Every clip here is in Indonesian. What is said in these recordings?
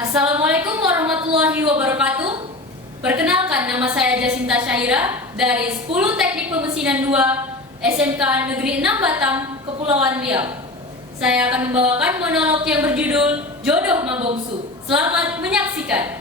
Assalamualaikum warahmatullahi wabarakatuh. Perkenalkan, nama saya Jasinta Syaira dari 10 Teknik Pemesinan 2 SMK Negeri 6 Batam, Kepulauan Riau. Saya akan membawakan monolog yang berjudul Jodoh Mambongsu. Selamat menyaksikan.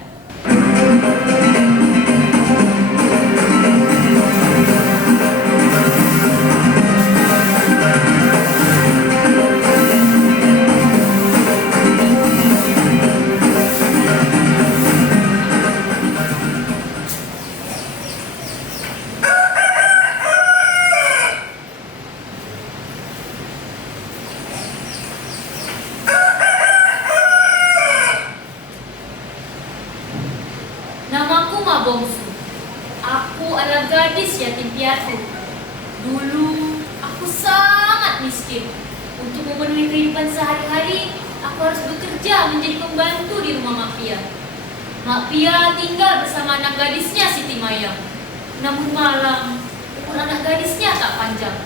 Namaku Mambongsu. Aku adalah gadis yatim piatu. Dulu aku sangat miskin. Untuk memenuhi kehidupan sehari-hari, aku harus bekerja menjadi pembantu di rumah Mak Pia. Mak Pia tinggal bersama anak gadisnya Siti Mayang. Namun malang, umur anak gadisnya tak panjang.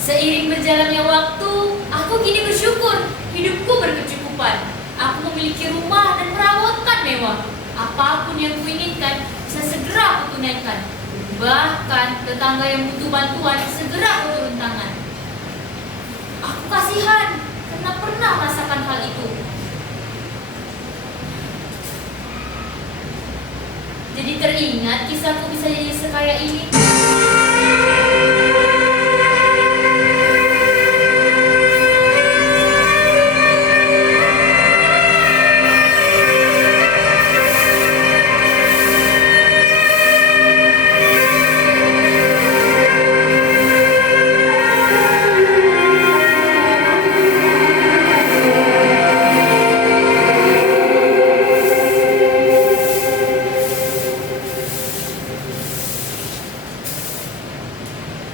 Seiring berjalannya waktu, aku kini bersyukur hidupku berkecukupan. Aku memiliki rumah dan perawatan mewah. Apapun yang kuinginkan bisa segera aku tunaikan. Bahkan tetangga yang butuh bantuan segera aku turun tangan. Aku kasihan karena pernah merasakan hal itu. Jadi teringat kisahku bisa jadi sekaya ini.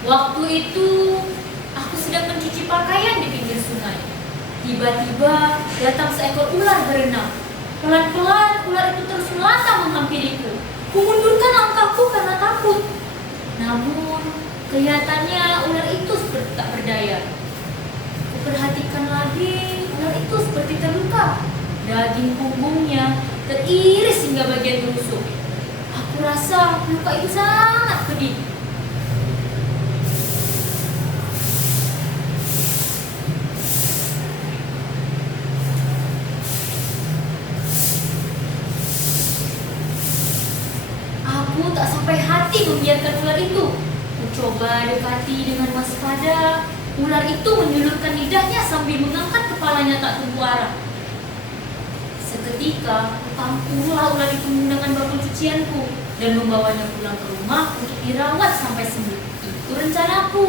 Waktu itu, aku sedang mencuci pakaian di pinggir sungai. Tiba-tiba datang seekor ular berenang. Pelan-pelan ular itu terus melantang menghampiriku. Kumundurkan langkahku karena takut. Namun, kelihatannya ular itu seperti tak berdaya. Kuperhatikan lagi, ular itu seperti terluka. Daging punggungnya teriris hingga bagian rusuk. Aku rasa luka itu sangat pedih. Aku tak sampai hati membiarkan ular itu. Mencoba dekati dengan waspada. Ular itu menyulurkan lidahnya sambil mengangkat kepalanya tak tentu arah. Seketika, kutampunglah ular itu menggunakan bakul cucianku dan membawanya pulang ke rumah untuk dirawat sampai sembuh. Itu rencanaku.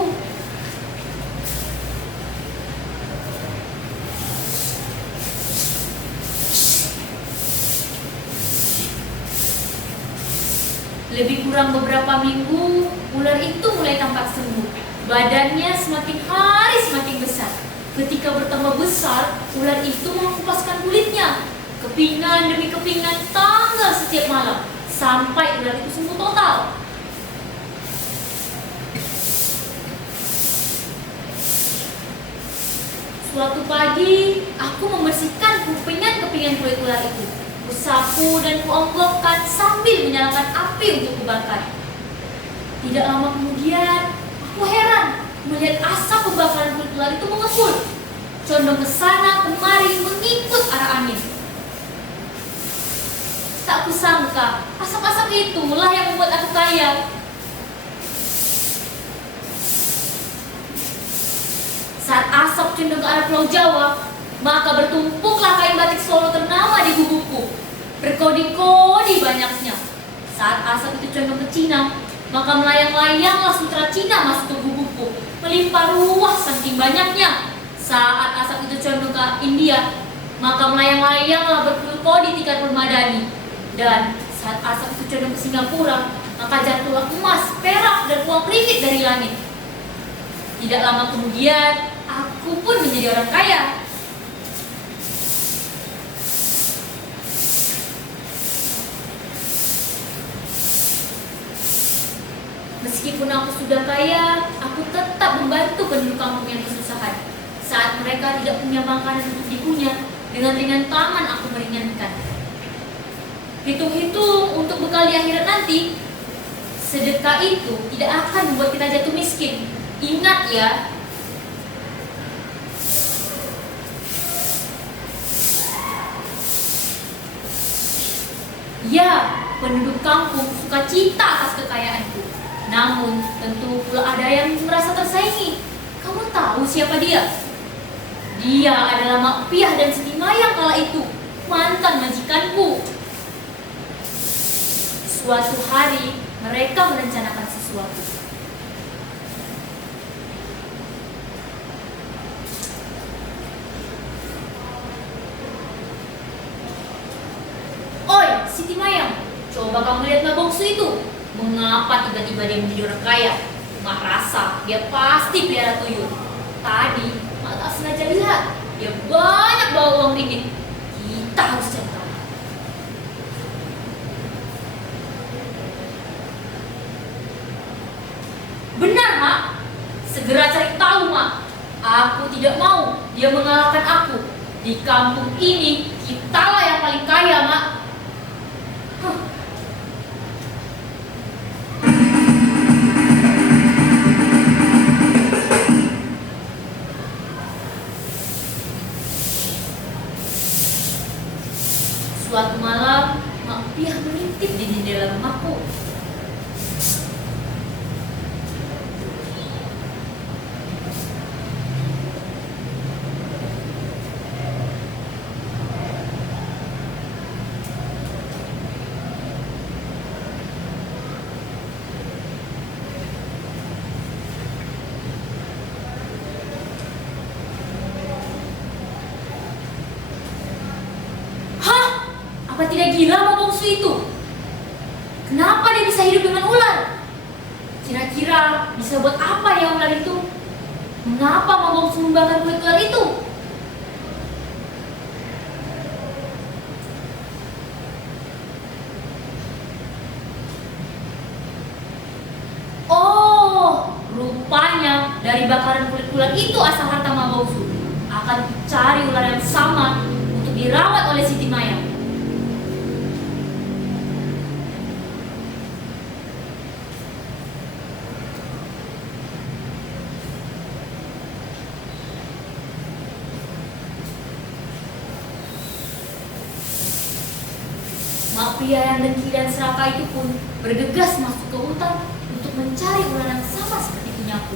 Lebih kurang beberapa minggu, ular itu mulai tampak sembuh. Badannya semakin hari semakin besar. Ketika bertambah besar, ular itu mengupaskan kulitnya. Kepingan demi kepingan tanggal setiap malam, sampai ular itu sembuh total. Suatu pagi, aku membersihkan kepingan-kepingan kulit ular itu. Kusapu dan kuonggokkan sambil menyalakan api untuk kubakar. Tidak lama kemudian, aku heran melihat asap pembakaran kulit ular itu mengepul, condong ke sana kemari mengikut arah angin. Tak kusangka, asap-asap itulah yang membuat aku kaya. Saat asap condong ke arah Pulau Jawa, maka bertumpuklah kain batik Solo ternama di gubukku. Berkodi-kodi banyaknya. Saat asap itu condong ke Cina, maka melayang-layanglah sutra Cina masuk ke gubukku, melimpah ruah saking banyaknya. Saat asap itu condong ke India, maka melayang-layanglah berkodi tingkat permadani. Dan saat asap itu condong ke Singapura, maka jatuhlah emas, perak, dan uang ringgit dari langit. Tidak lama kemudian, aku pun menjadi orang kaya. Meskipun aku sudah kaya, aku tetap membantu penduduk kampung yang kesusahan. Saat mereka tidak punya makanan untuk dikunyah, dengan ringan tangan aku meringankan. Hitung-hitung untuk bekal di akhirat nanti, sedekah itu tidak akan membuat kita jatuh miskin. Ingat ya. Ya, penduduk kampung suka cita atas kekayaanku. Namun, tentu pula ada yang merasa tersaingi. Kamu tahu siapa dia? Dia adalah Mak Piah dan Siti Mayang kala itu, mantan majikanku. Suatu hari, mereka merencanakan sesuatu. Oi, Siti Mayang, coba kamu lihat Mbak Bongsu itu. Mengapa tiba-tiba dia menjadi orang kaya? Mak rasa dia pasti pelihara tuyul. Tadi, Mak tak sengaja lihat. Dia banyak bawa uang ringgit. Kita harus cari tahu. Benar, Mak. Segera cari tahu, Mak. Aku tidak mau dia mengalahkan aku. Di kampung ini, kitalah yang paling kaya, Mak. Suatu malam, Mak Piah mengintip di jendela rumahku. Apa tidak gila Mbak Bongsu itu? Kenapa dia bisa hidup dengan ular? Kira-kira bisa buat apa ya ular itu? Mengapa Mbak Bongsu membakar kulit ular itu? Oh, rupanya dari bakaran kulit ular itu asal harta Mbak Bongsu. Akan cari ular yang sama untuk dirawat oleh Siti Mayang. Mak Piah yang dengki dan serakah itu pun bergegas masuk ke hutan untuk mencari ular yang sama seperti punyaku.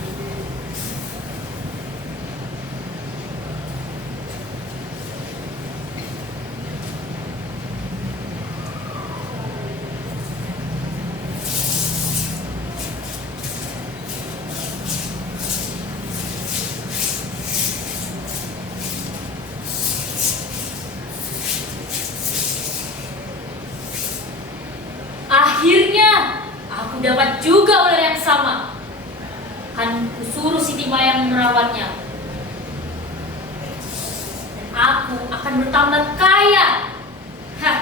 Akhirnya, aku dapat juga ular yang sama. Kan kusuruh Siti Mayang merawatnya. Dan aku akan bertambah kaya. Hah.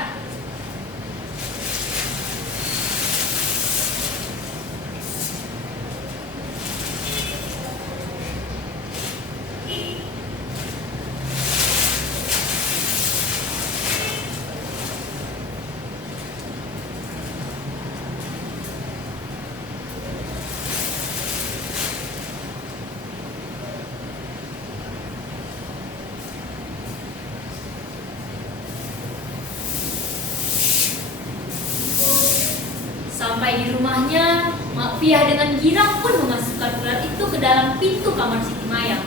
Sampai di rumahnya, Mak Piah dengan girang pun memasukkan ular itu ke dalam pintu kamar Siti Mayang.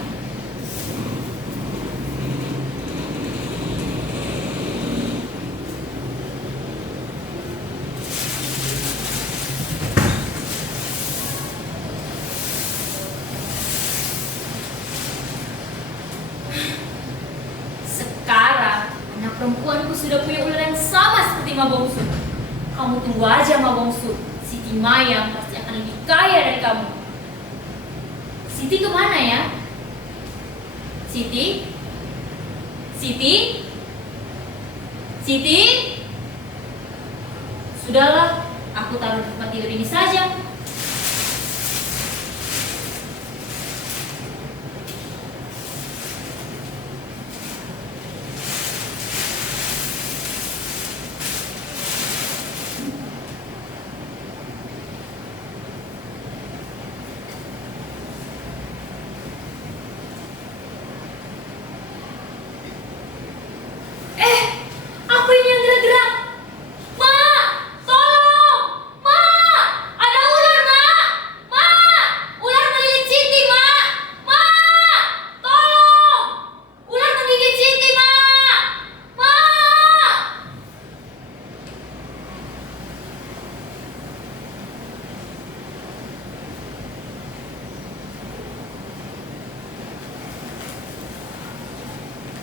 Sekarang, anak perempuanku sudah punya ular yang sama seperti Mbak Bongsu. Kamu tunggu aja Mbak Bongsu, Siti Mayang pasti akan lebih kaya dari kamu. Siti kemana ya? Siti? Siti? Siti? Sudahlah, aku taruh di tempat tidur ini saja.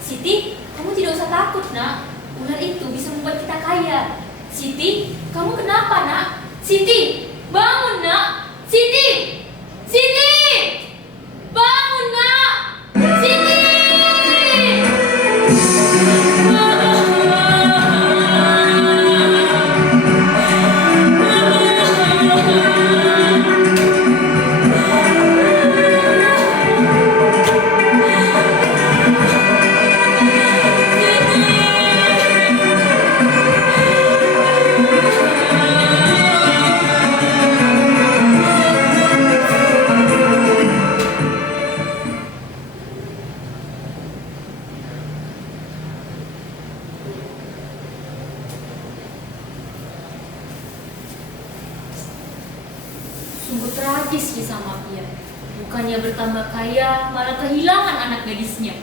Siti, kamu tidak usah takut, nak. Ular itu bisa membuat kita kaya. Siti, kamu kenapa, nak? Siti, bangun, nak. Siti, Siti, bangun, nak. Siti. Sungguh tragis kisah Mafia. Bukannya bertambah kaya, malah kehilangan anak gadisnya.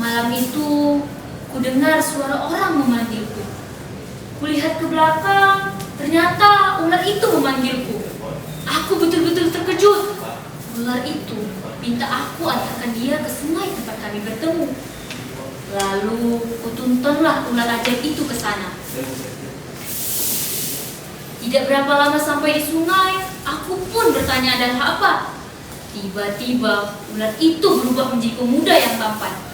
Malam itu, kudengar suara orang memanggilku. Kulihat ke belakang, ternyata ular itu memanggilku. Aku betul-betul terkejut. Ular itu minta aku antarkan dia ke sungai tempat kami bertemu. Lalu, kutuntunlah ular ajaib itu ke sana. Tidak berapa lama sampai di sungai, aku pun bertanya adalah apa. Tiba-tiba, ular itu berubah menjadi pemuda yang tampan.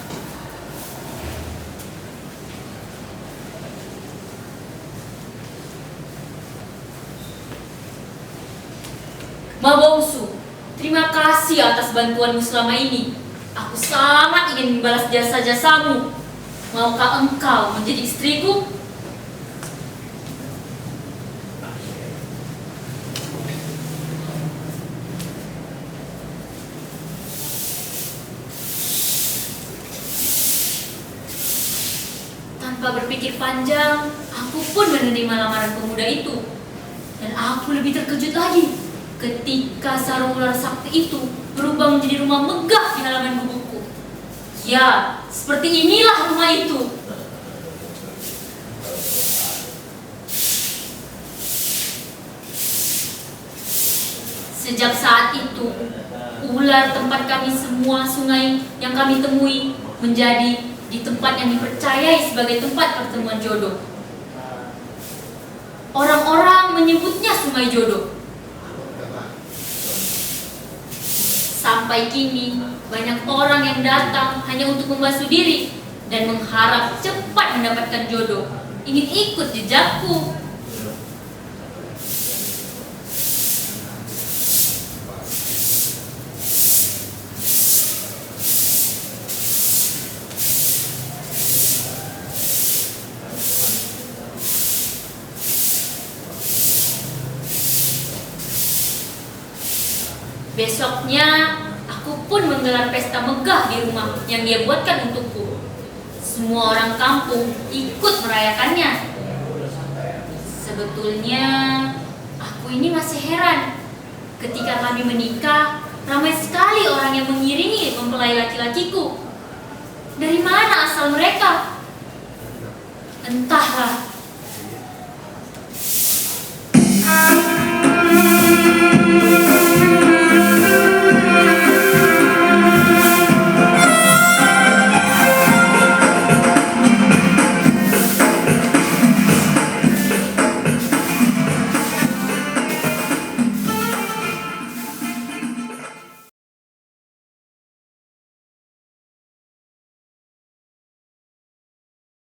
Mabongsu, terima kasih atas bantuanmu selama ini. Aku sangat ingin membalas jasa-jasamu. Maukah engkau menjadi istriku? Tanpa berpikir panjang, aku pun menerima lamaran pemuda itu. Dan aku lebih terkejut lagi ketika sarung ular sakti itu berubah menjadi rumah megah di halaman gubukku. Ya, seperti inilah rumah itu. Sejak saat itu, ular tempat kami semua sungai yang kami temui menjadi di tempat yang dipercayai sebagai tempat pertemuan jodoh. Orang-orang menyebutnya Sungai Jodoh. Sampai kini, banyak orang yang datang hanya untuk membasuh diri dan mengharap cepat mendapatkan jodoh, ingin ikut jejakku. Besoknya, aku pun menggelar pesta megah di rumah yang dia buatkan untukku. Semua orang kampung ikut merayakannya. Sebetulnya, aku ini masih heran. Ketika kami menikah, ramai sekali orang yang mengiringi mempelai laki-lakiku. Dari mana asal mereka? Entahlah.